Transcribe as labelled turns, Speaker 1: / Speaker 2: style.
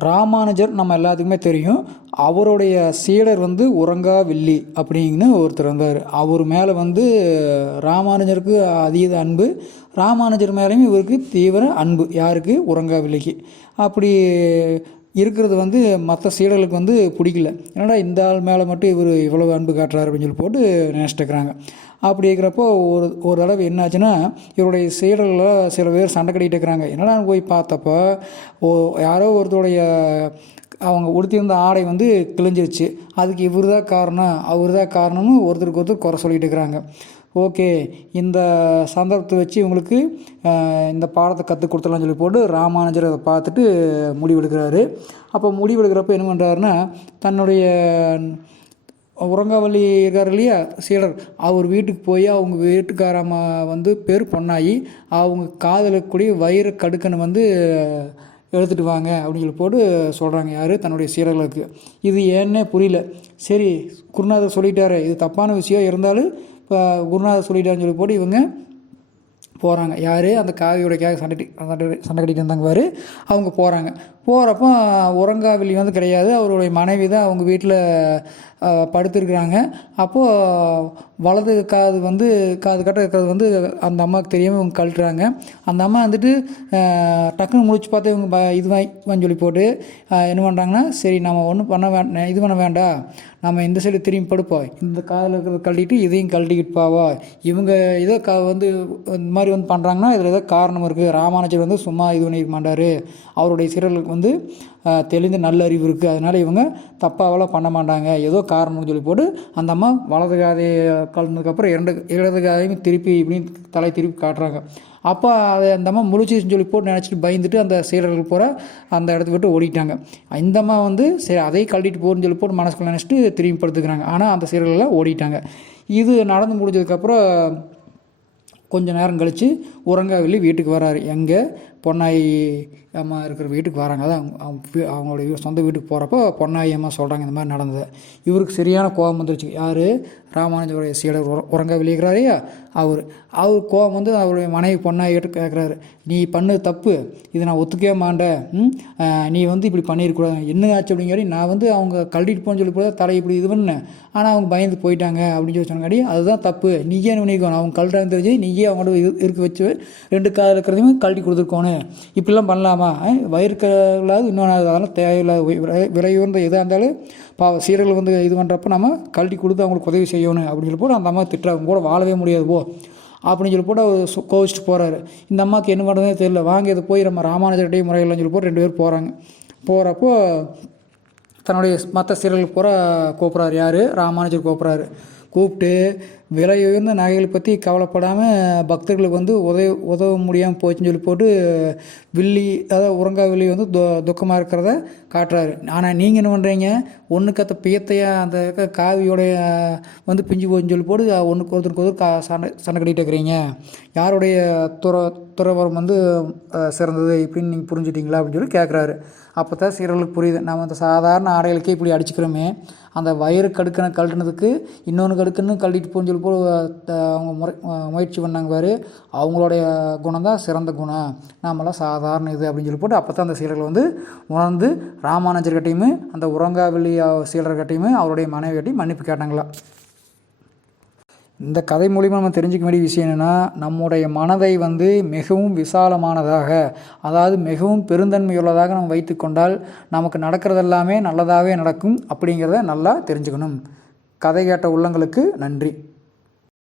Speaker 1: ராமானுஜர் நம்ம எல்லாத்துக்குமே தெரியும். அவருடைய சீடர் வந்து உறங்கா வில்லி அப்படின்னு ஒருத்தர் இருந்தார். அவர் மேலே வந்து ராமானுஜருக்கு அதீத அன்பு. ராமானுஜர் மேலேயும் இவருக்கு தீவிர அன்பு. யாருக்கு? உறங்கா வில்லிக்கு. அப்படி இருக்கிறது வந்து மற்ற சீடர்களுக்கு வந்து பிடிக்கல. ஏன்னா இந்த ஆள் மேலே மட்டும் இவர் இவ்வளோ அன்பு காட்டுறாரு அப்படின்னு சொல்லி போட்டு நினச்சிட்டுக்கிறாங்க அப்படி இருக்கிறப்போ ஒரு ஒரு தடவை என்னாச்சுன்னா இவருடைய செயல்களில் சில பேர் சண்டை கட்டிகிட்டு இருக்கிறாங்க. என்னடா போய் பார்த்தப்போ ஓ யாரோ ஒருத்தருடைய அவங்க உடுத்தியிருந்த ஆடை வந்து கிழிஞ்சிருச்சு. அதுக்கு இவர் தான் காரணம் அவர் தான் காரணம்னு ஒருத்தருக்கு ஒருத்தர் குறை சொல்லிட்டு இருக்கிறாங்க. ஓகே இந்த சந்தர்ப்பத்தை வச்சு இவங்களுக்கு இந்த பாடத்தை கற்றுக் கொடுத்துடலாம்னு சொல்லி போட்டு ராமானுஜர் அதை பார்த்துட்டு முடிவெடுக்கிறாரு. அப்போ முடிவெடுக்கிறப்ப என்ன பண்ணுறாருன்னா தன்னுடைய உறங்கவள்ளி இருக்கார் இல்லையா? சீடர். அவர் வீட்டுக்கு போய் அவங்க வீட்டுக்காரம்மா வந்து பேர் பொண்ணாகி அவங்க காதலுக்குரிய வயிறு கடுக்கனை வந்து எடுத்துகிட்டு வாங்க அப்படின்னு சொல்லி போட்டு சொல்கிறாங்க யார்? தன்னுடைய சீடர்களுக்கு. இது ஏன்னே புரியல. சரி குருநாதர் சொல்லிட்டாரு. இது தப்பான விஷயம். இருந்தாலும் இப்போ குருநாதர் சொல்லிட்டாருன்னு சொல்லி போட்டு இவங்க போகிறாங்க யார்? அந்த காவியோட கேக சண்டை சண்டை சண்டை கட்டிட்டு இருந்தாங்க பாரு. அவங்க போகிறாங்க போகிறப்போ உறங்காவிலி வந்து கிடையாது. அவருடைய மனைவி தான் அவங்க வீட்டில் படுத்துருக்குறாங்க. அப்போது வலது காது வந்து காது கட்ட இருக்கிறது வந்து அந்த அம்மாவுக்கு தெரியாமல் இவங்க கழட்டுறாங்க. அந்த அம்மா வந்துட்டு டக்குன்னு முடிச்சு பார்த்து இவங்க ப இது சொல்லி போட்டு என்ன பண்ணுறாங்கன்னா சரி நம்ம ஒன்றும் பண்ண வே இது பண்ண வேண்டாம் நம்ம இந்த சைடு திரும்பி படுப்போம் இந்த காதில் இருக்கிறத கழட்டிட்டு இதையும் கழட்டிக்கிட்டு பாவா. இவங்க ஏதோ க வந்து இந்த மாதிரி வந்து பண்ணுறாங்கன்னா இதில் ஏதோ காரணம் இருக்குது ராமானுஜர் வந்து சும்மா இது பண்ணியிருக்க மாட்டார். அவருடைய சிறலுக்கு வந்து வந்து தெளிந்த நல்ல அறிவு இருக்குது அதனால் இவங்க தப்பாவெல்லாம் பண்ண மாட்டாங்க. ஏதோ காரணம்னு சொல்லி போட்டு அந்த அம்மா வலது காதையை கலந்ததுக்கப்புறம் இரண்டு இடது காதையும் திருப்பி இப்படின்னு தலை திருப்பி காட்டுறாங்க. அப்போ அதை அந்த அம்மா முழிச்சின்னு சொல்லி போட்டு நினச்சிட்டு பயந்துட்டு அந்த சீரர்கள் பூரா அந்த இடத்த விட்டு ஓடிட்டாங்க. இந்த அம்மா வந்து சரி அதையே கழட்டிட்டு போகிறேன்னு சொல்லி போட்டு மனசுக்குள்ள நினச்சிட்டு திரும்பி படுத்துக்கிறாங்க. ஆனால் அந்த சீரர்கள்லாம் ஓடிட்டாங்க. இது நடந்து முடிஞ்சதுக்கப்புறம் கொஞ்சம் நேரம் கழித்து உறங்காவில்லி வீட்டுக்கு வராரு. எங்கே? பொன்னாயி அம்மா இருக்கிற வீட்டுக்கு வராங்க. அதான் அவங்க- அவங்களோட சொந்த வீட்டுக்கு போகிறப்போ பொன்னாயி அம்மா சொல்கிறாங்க இந்த மாதிரி நடந்தது. இவருக்கு சரியான கோபம் வந்துருச்சு. யார்? ராமானுஜருடைய சீடர் உற உறங்காவிலி இருக்கிறாரையா அவர் அவர் கோபம் வந்து அவருடைய மனைவி பொன்னாயிட்டு கேட்குறாரு நீ பண்ண தப்பு. இதை நான் ஒத்துக்கவே மாட்டேன். நீ வந்து இப்படி பண்ணியிருக்கூடாது என்ன ஆச்சு அப்படிங்காடி நான் வந்து அவங்க கழட்டிட்டு போன்னு சொல்லி போதா தலை இப்படி இது பண்ணேன். ஆனால் அவங்க பயந்து போயிட்டாங்க அப்படின்னு சொல்லி சொன்னாடி அதுதான் தப்பு. நீயே நினைக்கணும் அவங்க கழட்டான்னு தெரிஞ்சு நீயே அவங்களோட இருக்க வச்சு ரெண்டு காதில் இருக்கிறதையும் கழட்டி கொடுத்துருக்கோணும் இப்படிலாம் பண்ணலாமா? வயிறுக்கலாவது இன்னொன்று அதெல்லாம் தேவையில்லாத விலை விலை உயர்ந்த எதாக இருந்தாலும் பாவ சீரர்கள் வந்து இது பண்ணுறப்ப நம்ம கழட்டி கொடுத்து அவங்களுக்கு உதவி செய்யணும் அப்படின்னு சொல்லி போட்டு அந்த அம்மா திட்டுறாங்க. கூட வாழவே முடியாது போ. அப்படின்னு சொல்லி போட்டு அவர் சு- கோவிச்சிட்டு போகிறாரு இந்த அம்மாவுக்கு என்ன பண்ணுறதே தெரியல. வாங்க இதை போய் நம்ம ராமானுஜர்கிட்டையும் முறையில்னு சொல்லி போட்டு ரெண்டு பேர் போகிறாங்க போகிறப்போ தன்னுடைய மற்ற சீரர்கள் பூரா கூப்பிட்றாரு யார்? ராமானுஜர் கூப்பிட்றாரு கூப்பிட்டு விலை உயர்ந்த நகைகளை பற்றி கவலைப்படாமல் பக்தர்களுக்கு வந்து உதவி உதவ முடியாமல் போச்சுன்னு சொல்லி போட்டு வில்லி அதாவது உறங்கா வில்லி வந்து து துக்கமாக இருக்கிறத காட்டுறாரு. ஆனால் நீங்கள் என்ன பண்ணுறீங்க ஒன்றுக்கு அத்த பியத்தையாக அந்த காவியோடைய வந்து பிஞ்சு போச்சுன்னு சொல்லி போட்டு ஒன்றுக்கு ஒருத்தருக்கு ஒருத்தர் கா சண்டை சண்டை கட்டிகிட்டு இருக்கிறீங்க. யாருடைய துற துறவரம் வந்து சிறந்தது இப்படின்னு நீங்கள் புரிஞ்சுட்டீங்களா அப்படின்னு சொல்லி கேட்குறாரு அப்போ தான் சீரர்களுக்கு புரியுது. நம்ம அந்த சாதாரண ஆடைகளுக்கே இப்படி அடிச்சுக்கிறோமே. அந்த வயிறு கடுக்கனை கழட்டினதுக்கு இன்னொன்று கடுக்குன்னு கழட்டிட்டு போன்னு சொல்லி அவங்க முறை முயற்சி பண்ணாங்க பாரு அவங்களுடைய குணம் தான் சிறந்த குணம். நாமெல்லாம் சாதாரண இது அப்படின்னு சொல்லி போட்டு அப்போ தான் அந்த சீடர்கள் வந்து உணர்ந்து ராமானுஜர்கிட்டையுமே அந்த உறங்காவெளி சீடர்கிட்டையுமே அவருடைய மனைவியிட்டையும் மன்னிப்பு கேட்டாங்களா? இந்த கதை மூலிமா நம்ம தெரிஞ்சுக்க வேண்டிய விஷயம் என்னென்னா நம்முடைய மனதை வந்து மிகவும் விசாலமானதாக அதாவது மிகவும் பெருந்தன்மையுள்ளதாக நம்ம வைத்துக்கொண்டால் நமக்கு நடக்கிறதெல்லாமே நல்லதாகவே நடக்கும் அப்படிங்கிறத நல்லா தெரிஞ்சுக்கணும். கதை கேட்ட உள்ளங்களுக்கு நன்றி.